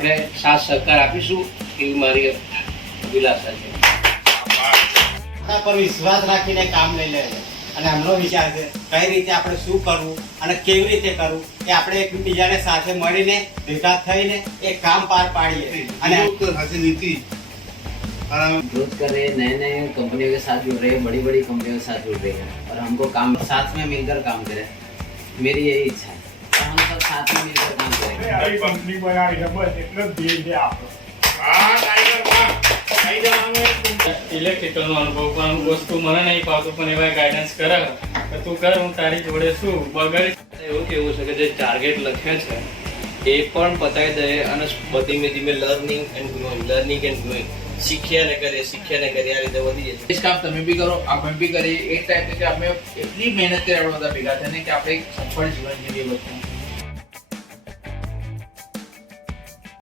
આપણે સાથ સહકાર આપીશું એવી મારી અભિલાષા છે. આપણા પર વિશ્વાસ રાખીને કામ લઈ લે અને એમનો વિચાર છે કઈ રીતે આપણે શું કરવું અને કેવી રીતે કરવું એ આપણે એકબીજાને સાથે મળીને ભેગા થઈને એ કામ પાર પાડીએ અને नीति ग्रोथ कर रहे हैं, नए नए कंपनियों के साथ जुड़ रहे हैं, बड़ी बड़ी कंपनियों के साथ जुड़ रहे हैं और हमको काम साथ में मिलकर काम करें, मेरी यही इच्छा है और हम सब साथ में मिलकर काम करेंगे. કંપની બનાવી બસ એટલો જ ધ્યેય છે આપણો. ઇલેક્ટ્રિકલનો અનુભવ પણ વસ્તુ મને નહીં ફાવતું પણ એવા ગાઈડન્સ કરે કે તું કર હું તારી જોડે શું બગાડી. એવું કેવું છે કે જે ટાર્ગેટ લખે છે એ પણ પતાવી દે અને ધીમે ધીમે લર્નિંગ એન્ડ ગ્રોઈંગ શીખ્યા ને કરીએ આ રીતે વધી જાય. इस काम તમે બી કરો આપણે બી કરીએ. એક ટાઈમ કે આપણે એટલી મહેનત કરી આપણે બધા ભેગા થઈને કે આપણે એક સફળ જીવન જીવીએ બધું.